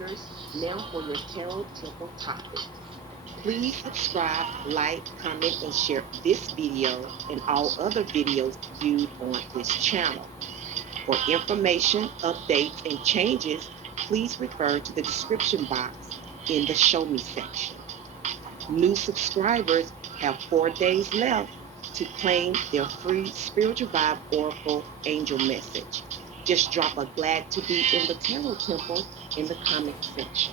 Truthseekers. Now for your Tarot Temple topic. Please subscribe, like, comment, and share this video and all other videos viewed on this channel. For information, updates, and changes, please refer to the description box in the Show Me section. New subscribers have 4 days left to claim their free Spiritual Vibe Oracle Angel message. Just drop a glad to be in the Tarot Temple in the comment section.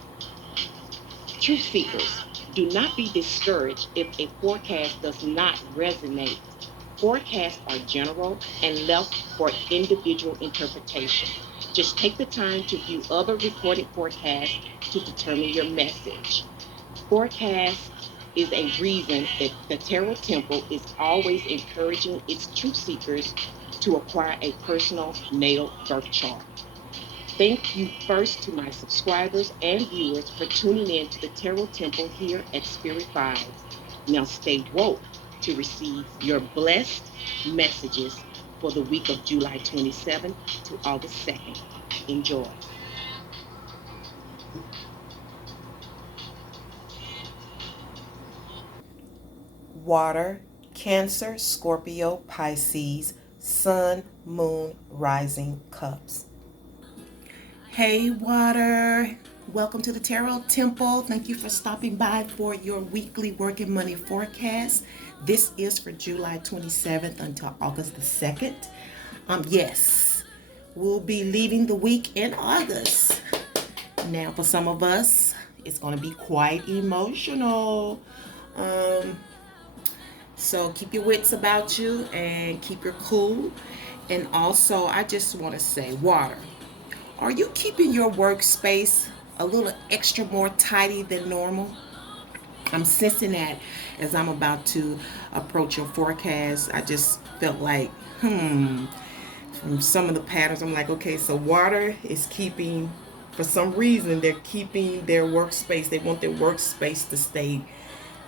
Truth seekers, do not be discouraged if a forecast does not resonate. Forecasts are general and left for individual interpretation. Just take the time to view other recorded forecasts to determine your message. Forecast is a reason that the Tarot Temple is always encouraging its truth seekers to acquire a personal natal birth chart. Thank you first to my subscribers and viewers for tuning in to the Tarot Temple here at Spirit Vibes. Now stay woke to receive your blessed messages for the week of July 27th to August 2nd. Enjoy. Water, Cancer, Scorpio, Pisces, Sun, Moon, Rising, Cups. Hey, Water. Welcome to the Tarot Temple. Thank you for stopping by for your weekly work and money forecast. This is for July 27th until August the 2nd. Yes, we'll be leaving the week in August. Now, for some of us, it's going to be quite emotional. So keep your wits about you and keep your cool. And also, I just want to say, Water, are you keeping your workspace a little extra more tidy than normal? I'm sensing that as I'm about to approach your forecast. I just felt like, from some of the patterns, I'm like, okay, so Water is keeping, for some reason, they're keeping their workspace. They want their workspace to stay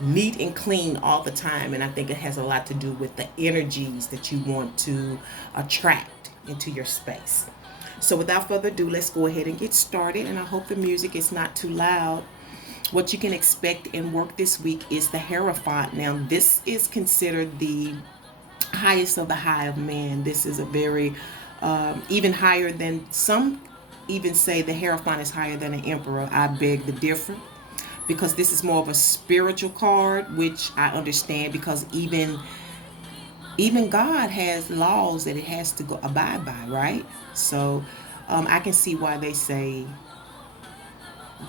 neat and clean all the time, and I think it has a lot to do with the energies that you want to attract into your space. So without further ado, let's go ahead and get started, and I hope the music is not too loud. What you can expect in work this week is the Hierophant. Now this is considered the highest of the high of man. This is a very even higher than, some even say the Hierophant is higher than an emperor. I beg to differ, because this is more of a spiritual card, which I understand, because even God has laws that it has to go abide by, right? So I can see why they say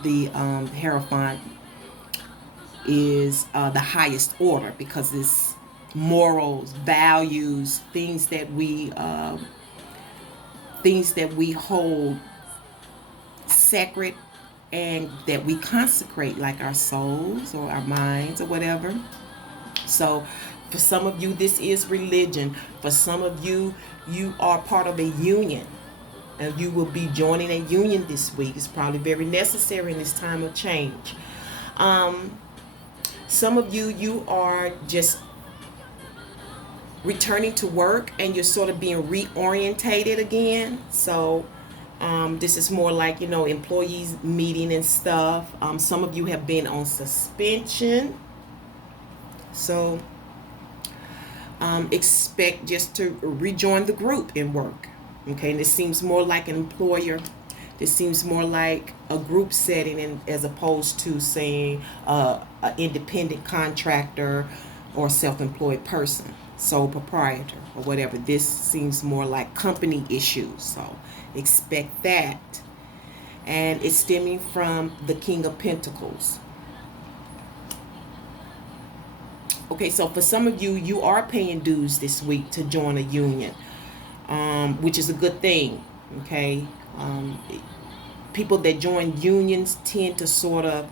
the Hierophant is the highest order, because it's morals, values, things that we hold sacred and that we consecrate, like our souls or our minds or whatever. So for some of you, this is religion. For some of you, you are part of a union, and you will be joining a union this week. It's probably very necessary in this time of change. Some of you, you are just returning to work and you're sort of being reorientated again. So this is more like, employees meeting and stuff. Some of you have been on suspension. So expect just to rejoin the group in work. Okay, and this seems more like an employer. This seems more like a group setting, as opposed to saying an independent contractor or self-employed person, sole proprietor or whatever. This seems more like company issues. So expect that. And it's stemming from the King of Pentacles. Okay, so for some of you, you are paying dues this week to join a union, which is a good thing. Okay, people that join unions tend to sort of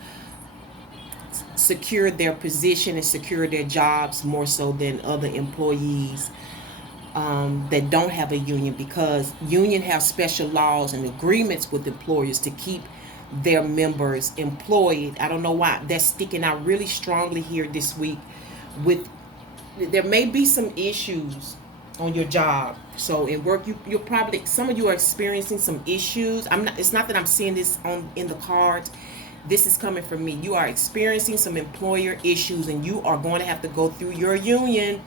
secure their position and secure their jobs more so than other employees that don't have a union, because union have special laws and agreements with employers to keep their members employed. I don't know why that's sticking out really strongly here this week. There may be some issues on your job. So in work, you're probably, some of you are experiencing some issues. I'm not. It's not that I'm seeing this on in the cards. This is coming from me. You are experiencing some employer issues, and you are going to have to go through your union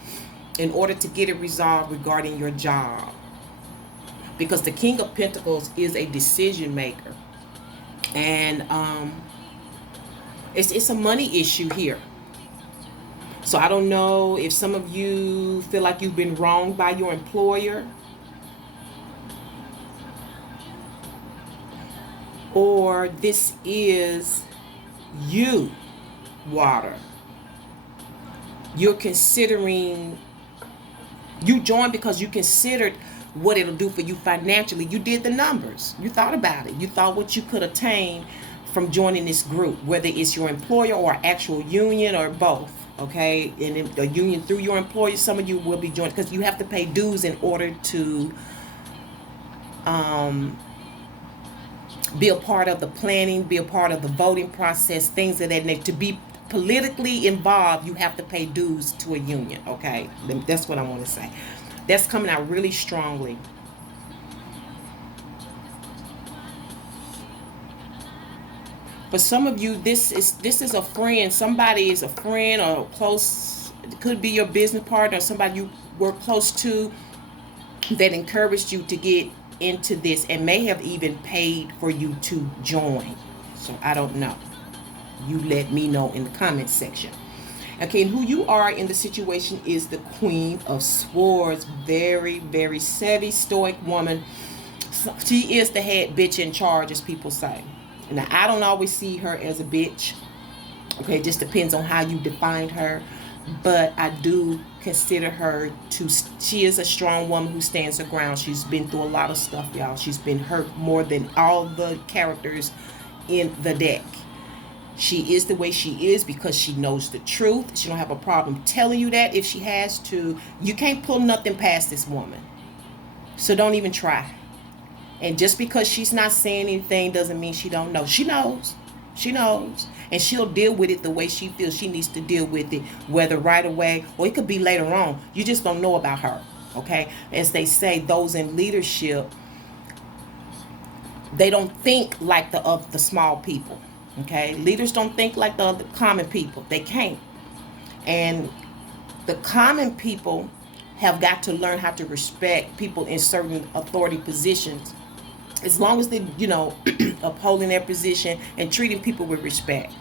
in order to get it resolved regarding your job. Because the King of Pentacles is a decision maker, and it's a money issue here. So I don't know if some of you feel like you've been wronged by your employer, or this is you, water. You're considering, you joined because you considered what it'll do for you financially. You did the numbers. You thought about it. You thought what you could attain from joining this group, whether it's your employer or actual union or both. Okay, and a union through your employer. Some of you will be joined because you have to pay dues in order to be a part of the planning, be a part of the voting process, things of that nature. To be politically involved, you have to pay dues to a union. Okay, that's what I want to say. That's coming out really strongly. For some of you, this is a friend. Somebody is a friend or close. It could be your business partner, or somebody you work close to, that encouraged you to get into this and may have even paid for you to join. So I don't know. You let me know in the comments section. Okay, and who you are in the situation is the Queen of Swords. Very, very savvy, stoic woman. She is the head bitch in charge, as people say. Now, I don't always see her as a bitch. Okay, it just depends on how you define her. But I do consider her to, she is a strong woman who stands her ground. She's been through a lot of stuff, y'all. She's been hurt more than all the characters in the deck. She is the way she is because she knows the truth. She don't have a problem telling you that if she has to. You can't pull nothing past this woman. So don't even try. And just because she's not saying anything doesn't mean she don't know. She knows. She knows. And she'll deal with it the way she feels she needs to deal with it, whether right away or it could be later on. You just don't know about her. Okay? As they say, those in leadership, they don't think like the small people. Okay? Leaders don't think like the common people. They can't. And the common people have got to learn how to respect people in certain authority positions, as long as they, upholding their position and treating people with respect.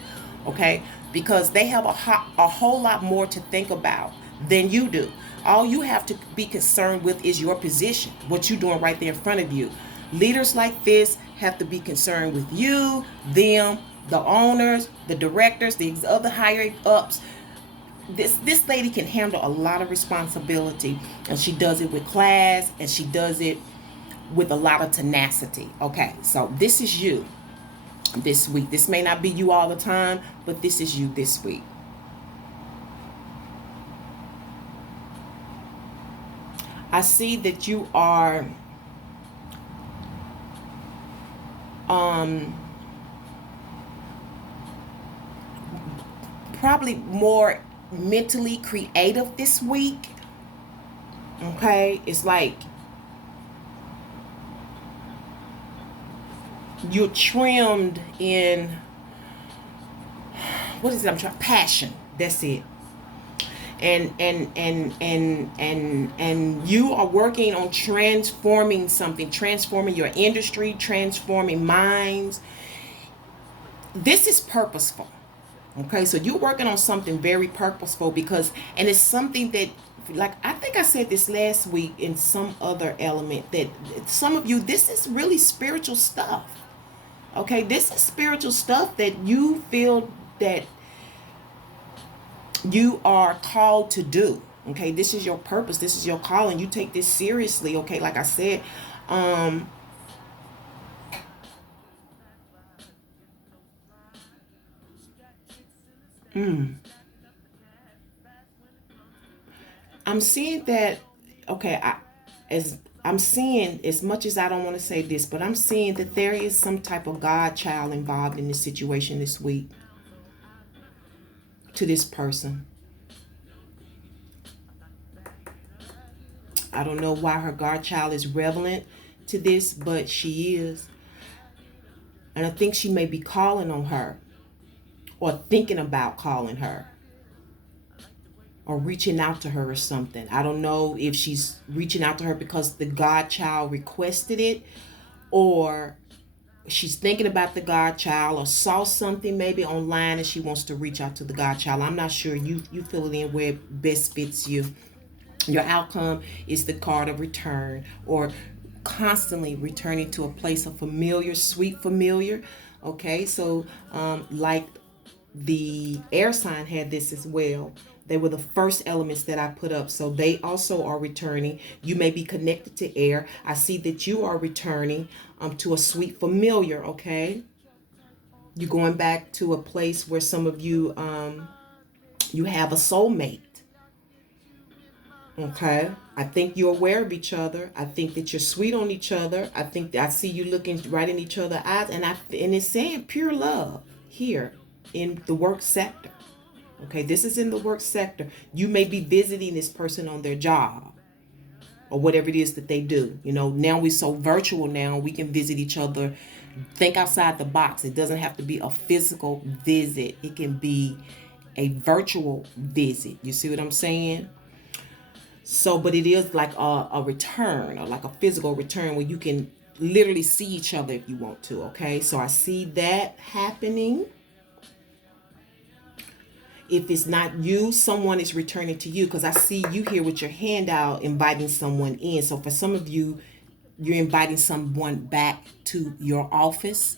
Okay? Because they have a whole lot more to think about than you do. All you have to be concerned with is your position, what you're doing right there in front of you. Leaders like this have to be concerned with you, them, the owners, the directors, the other higher ups. This lady can handle a lot of responsibility, and she does it with class, and she does it with a lot of tenacity. Okay, so this is you this week. This may not be you all the time, but this is you this week. I see that you are probably more mentally creative this week. Okay, it's like you're trimmed in, what is it? I'm trying, passion. That's it. And you are working on transforming something, transforming your industry, transforming minds. This is purposeful. Okay, so you're working on something very purposeful because, and it's something that, like I think I said this last week in some other element, that some of you, this is really spiritual stuff. Okay, this is spiritual stuff that you feel that you are called to do. Okay, this is your purpose, this is your calling. You take this seriously. Okay, like I said, I'm seeing that. Okay, as I'm seeing, as much as I don't want to say this, but I'm seeing that there is some type of God child involved in this situation this week to this person. I don't know why her godchild is relevant to this, but she is. And I think she may be calling on her or thinking about calling her or reaching out to her or something. I don't know if she's reaching out to her because the godchild requested it, or she's thinking about the godchild, or saw something maybe online and she wants to reach out to the godchild. I'm not sure. You fill it in where it best fits you. Your outcome is the card of return, or constantly returning to a place of familiar, sweet familiar. Okay, so like the air sign had this as well. They were the first elements that I put up, so they also are returning. You may be connected to air. I see that you are returning to a sweet familiar. Okay, you're going back to a place where some of you you have a soulmate. Okay, I think you're aware of each other. I think that you're sweet on each other. I think I see you looking right in each other's eyes, and it's saying pure love here in the work sector. Okay, this is in the work sector. You may be visiting this person on their job or whatever it is that they do. You know, now we're so virtual now, we can visit each other. Think outside the box. It doesn't have to be a physical visit. It can be a virtual visit. You see what I'm saying? So, but it is like a return, or like a physical return where you can literally see each other if you want to. Okay, so I see that happening. If it's not you, someone is returning to you, because I see you here with your hand out inviting someone in. So for some of you, you're inviting someone back to your office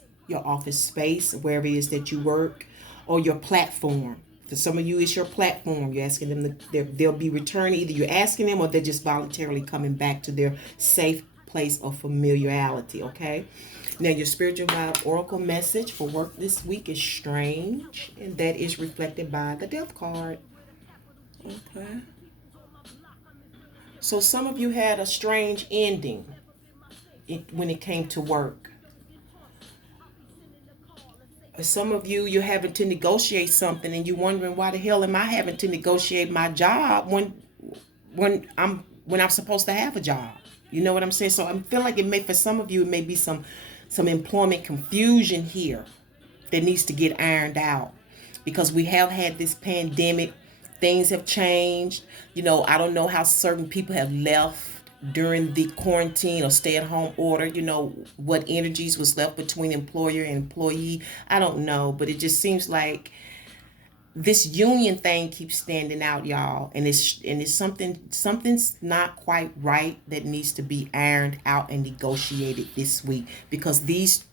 space, wherever it is that you work, or your platform. For some of you, it's your platform. You're asking them they'll be returning. Either you're asking them or they're just voluntarily coming back to their safe place of familiarity. Okay. Now, your spiritual vibe oracle message for work this week is strange, and that is reflected by the death card. Okay. So some of you had a strange ending when it came to work. Some of you, you're having to negotiate something, and you're wondering, why the hell am I having to negotiate my job when I'm supposed to have a job? You know what I'm saying? So I'm feeling like it may, for some of you, it may be some employment confusion here that needs to get ironed out, because we have had this pandemic. Things have changed. You know, I don't know how certain people have left during the quarantine or stay-at-home order. You know, what energies was left between employer and employee. I don't know, but it just seems like this union thing keeps standing out, y'all, and it's something's not quite right that needs to be ironed out and negotiated this week, because these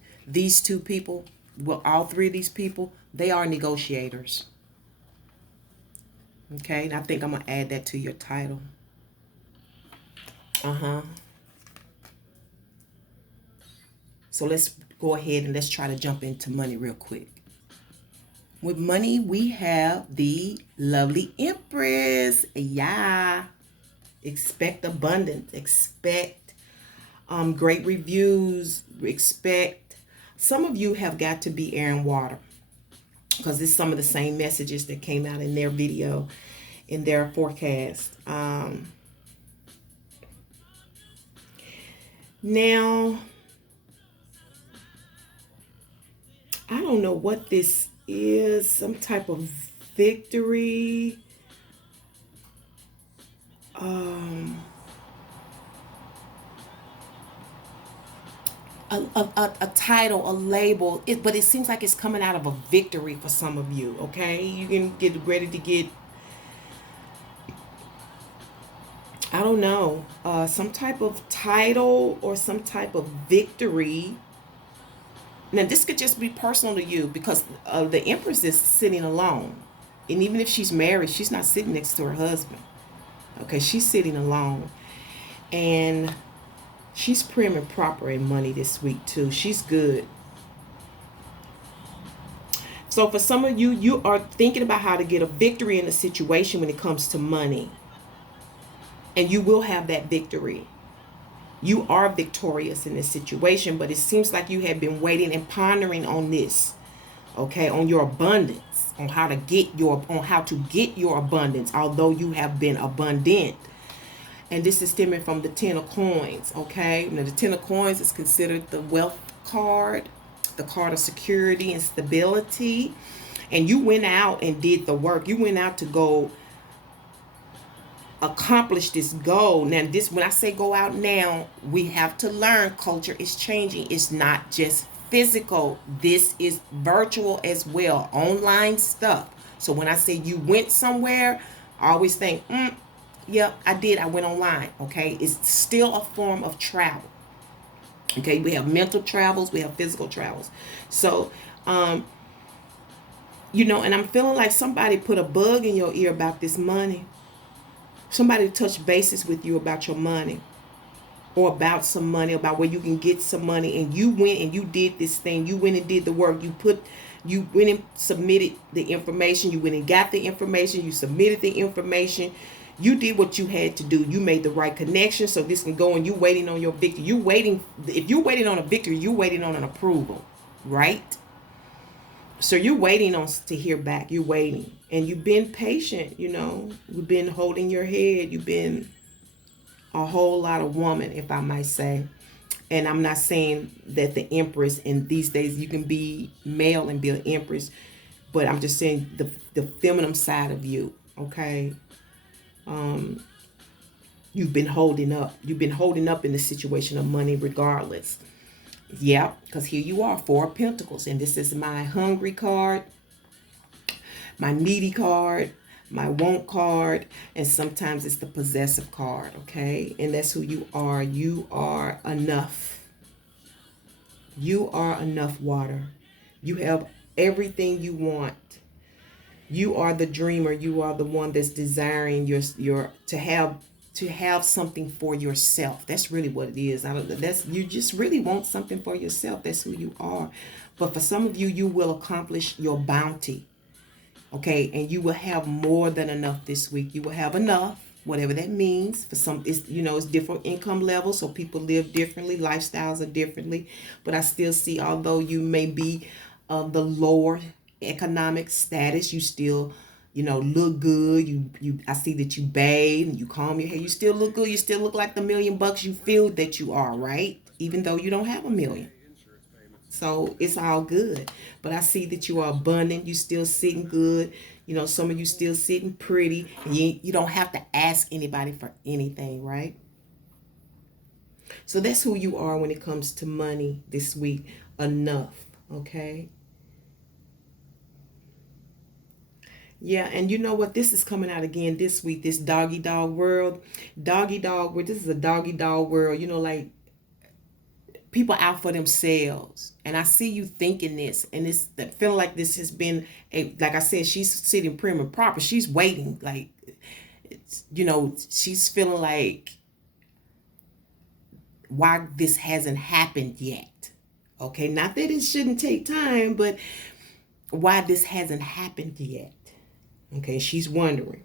two people, well, all three of these people, they are negotiators. Okay, and I think I'm gonna add that to your title. So let's go ahead and let's try to jump into money real quick. With money, we have the lovely Empress. Yeah. Expect abundance. Expect great reviews. Expect. Some of you have got to be air and water, because it's some of the same messages that came out in their video, in their forecast. Now, I don't know what this is, some type of victory. A title, a label, but it seems like it's coming out of a victory for some of you. Okay, you can get ready to get, I don't know, some type of title or some type of victory. Now, this could just be personal to you, because the Empress is sitting alone. And even if she's married, she's not sitting next to her husband. Okay, she's sitting alone. And she's prim and proper in money this week, too. She's good. So for some of you, you are thinking about how to get a victory in a situation when it comes to money. And you will have that victory. You are victorious in this situation, but it seems like you have been waiting and pondering on this, okay, on your abundance, on how to get your abundance, although you have been abundant. And this is stemming from the Ten of Coins, okay? Now, the Ten of Coins is considered the wealth card, the card of security and stability. And you went out and did the work. You went out to go accomplish this goal. Now, this, when I say go out now, we have to learn culture is changing. It's not just physical. This is virtual as well, online stuff. So when I say you went somewhere, I always think, yeah, I did. I went online. Okay, it's still a form of travel. Okay, we have mental travels, we have physical travels. So, and I'm feeling like somebody put a bug in your ear about this money. Somebody touched bases with you about your money, or about some money, about where you can get some money, and you went and you did this thing. You went and did the work. You went and submitted the information. You went and got the information. You submitted the information. You did what you had to do. You made the right connection so this can go, and you waiting on your victory. You waiting. If you're waiting on a victory, you waiting on an approval, right? So you're waiting on to hear back. You're waiting, and you've been patient. You've been holding your head. You've been a whole lot of woman, if I might say. And I'm not saying that the empress, in these days you can be male and be an empress, but I'm just saying the feminine side of you. Okay. You've been holding up. You've been holding up in the situation of money regardless. Yeah, because here you are, Four of Pentacles. And this is my hungry card, my needy card, my want card, and sometimes it's the possessive card, okay? And that's who you are. You are enough. You are enough, water. You have everything you want. You are the dreamer. You are the one that's desiring your to have something for yourself. That's really what it is. You just really want something for yourself. That's who you are. But for some of you, you will accomplish your bounty. Okay, and you will have more than enough this week. You will have enough, whatever that means. For some, it's different income levels, so people live differently, lifestyles are differently. But I still see, although you may be of the lower economic status, you still, look good. I see that you bathe and you comb your hair. You still look good. You still look like the $1,000,000 you feel that you are, right? Even though you don't have a million. So it's all good. But I see that you are abundant. You still sitting good. Some of you still sitting pretty. And you don't have to ask anybody for anything, right? So that's who you are when it comes to money this week. Enough, okay? Yeah, and you know what? This is coming out again this week, this doggy dog world. Doggy dog world. This is a doggy dog world. Like people out for themselves. And I see you thinking this, and it's feeling like this has been like I said, she's sitting prim and proper. She's waiting, like she's feeling like why this hasn't happened yet. Okay, not that it shouldn't take time, but why this hasn't happened yet. Okay, she's wondering.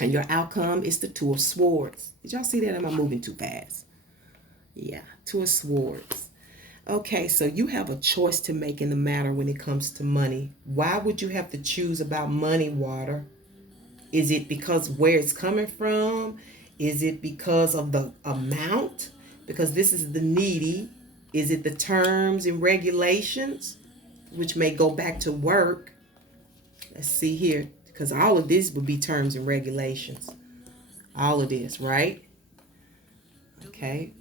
And your outcome is the Two of Swords. Did y'all see that? Am I moving too fast? Yeah, Two of Swords. Okay, so you have a choice to make in the matter when it comes to money. Why would you have to choose about money, water? Is it because where it's coming from? Is it because of the amount? Because this is the needy. Is it the terms and regulations, which may go back to work? Let's see here, because all of this would be terms and regulations. All of this, right? Okay.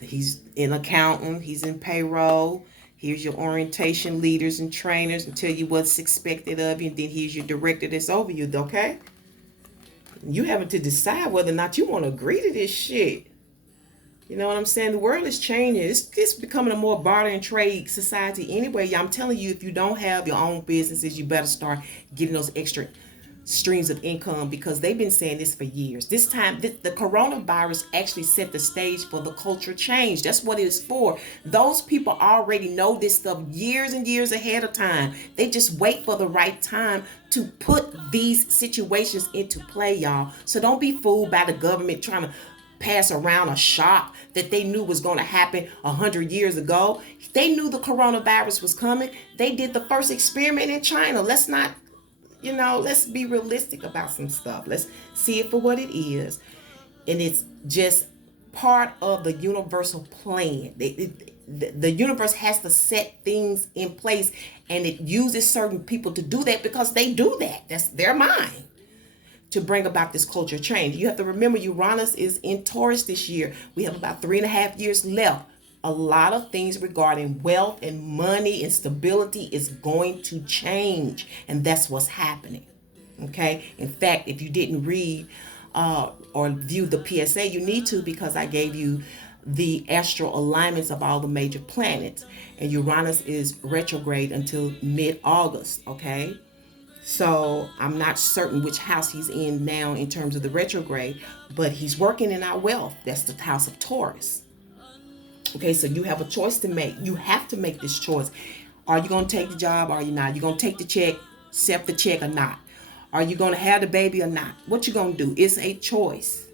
He's in accounting. He's in payroll. Here's your orientation leaders and trainers and tell you what's expected of you. And then here's your director that's over you, okay? You having to decide whether or not you want to agree to this shit. You know what I'm saying? The world is changing. It's becoming a more barter and trade society anyway. I'm telling you, if you don't have your own businesses, you better start getting those extra streams of income, because they've been saying this for years. This time, the coronavirus actually set the stage for the culture change. That's what it is for. Those people already know this stuff years and years ahead of time. They just wait for the right time to put these situations into play, y'all. So don't be fooled by the government trying to pass around a shock that they knew was going to happen 100 years ago. They knew the coronavirus was coming. They did the first experiment in China. Let's be realistic about some stuff. Let's see it for what it is. and it's just part of the universal plan. The universe has to set things in place, and it uses certain people to do that because they do that. That's their mind, to bring about this culture change. You have to remember Uranus is in Taurus this year. We have about 3.5 years left. A lot of things regarding wealth and money and stability is going to change, and that's what's happening. Okay. In fact, if you didn't read or view the PSA, you need to, because I gave you the astral alignments of all the major planets, and Uranus is retrograde until mid-August. Okay. So I'm not certain which house he's in now in terms of the retrograde, but he's working in our wealth. That's the house of Taurus. Okay, so you have a choice to make. You have to make this choice. Are you going to take the job or are you not? You going to take the check, accept the check or not? Are you going to have the baby or not? What you going to do? It's a choice.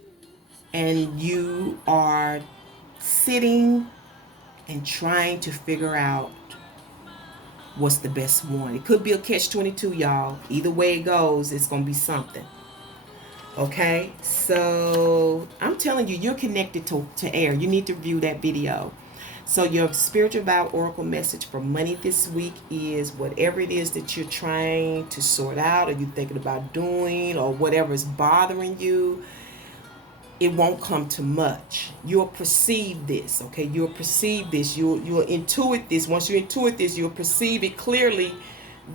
And you are sitting and trying to figure out what's the best one. It could be a catch-22, y'all. Either way it goes, it's going to be something. Okay, so I'm telling you, you're connected to air. You need to view that video. So your spiritual vow oracle message for money this week is whatever it is that you're trying to sort out, or you're thinking about doing, or whatever is bothering you, it won't come to much. You'll perceive this, okay? You'll perceive this. You'll intuit this. Once you intuit this, you'll perceive it clearly,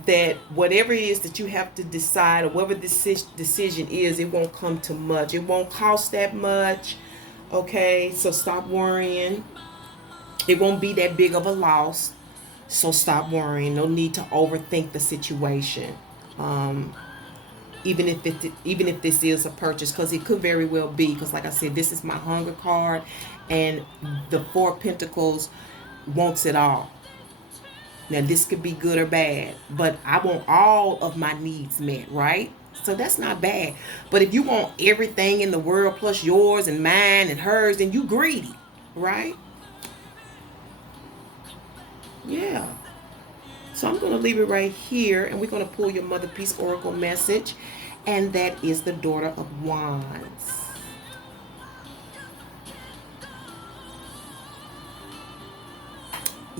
that whatever it is that you have to decide, or whatever this decision is, it won't come to much. It won't cost that much, okay? So stop worrying. It won't be that big of a loss, so stop worrying. No need to overthink the situation. Even if this is a purchase, because it could very well be, because like I said, this is my hunger card, and the Four of Pentacles wants it all. Now this could be good or bad, but I want all of my needs met, right? So that's not bad. But if you want everything in the world plus yours and mine and hers, then you greedy, right? Yeah. So I'm going to leave it right here, and we're going to pull your Mother Peace Oracle message, and that is the Daughter of Wands.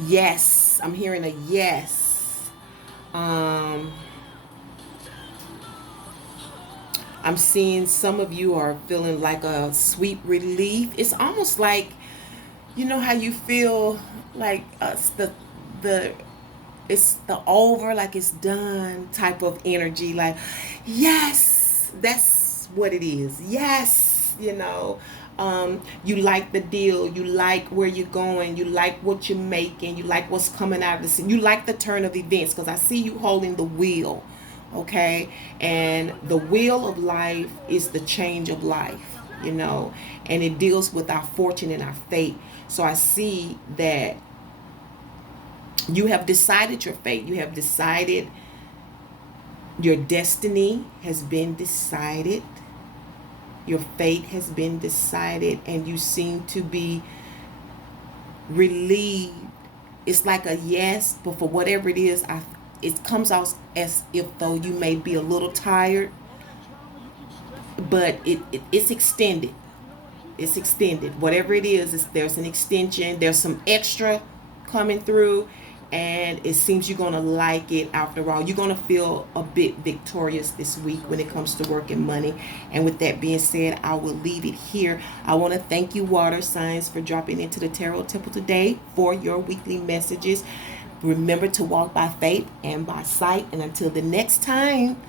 Yes, I'm hearing a yes. I'm seeing some of you are feeling like a sweet relief. It's almost like, you know how you feel like it's the over, like it's done type of energy. Like, yes, that's what it is. Yes, you like the deal, you like where you're going, you like what you're making, you like what's coming out of the scene, you like the turn of events, because I see you holding the wheel, okay? And the wheel of life is the change of life, and it deals with our fortune and our fate. So I see that you have decided your fate. You have decided your destiny has been decided. Your fate has been decided, and you seem to be relieved. It's like a yes, but for whatever it is, it comes out as if though you may be a little tired, but it's extended. It's extended. Whatever it is, there's an extension. There's some extra coming through, and it seems you're going to like it after all. You're going to feel a bit victorious this week when it comes to work and money. And with that being said, I will leave it here. I want to thank you, water signs, for dropping into the Tarot Temple today for your weekly messages. Remember to walk by faith and by sight. And until the next time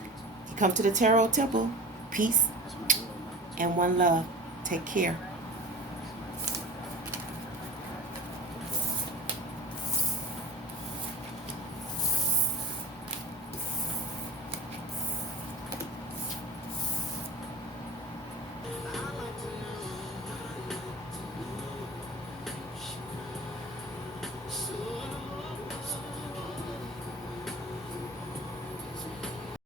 you come to the Tarot Temple, peace and one love. Take care.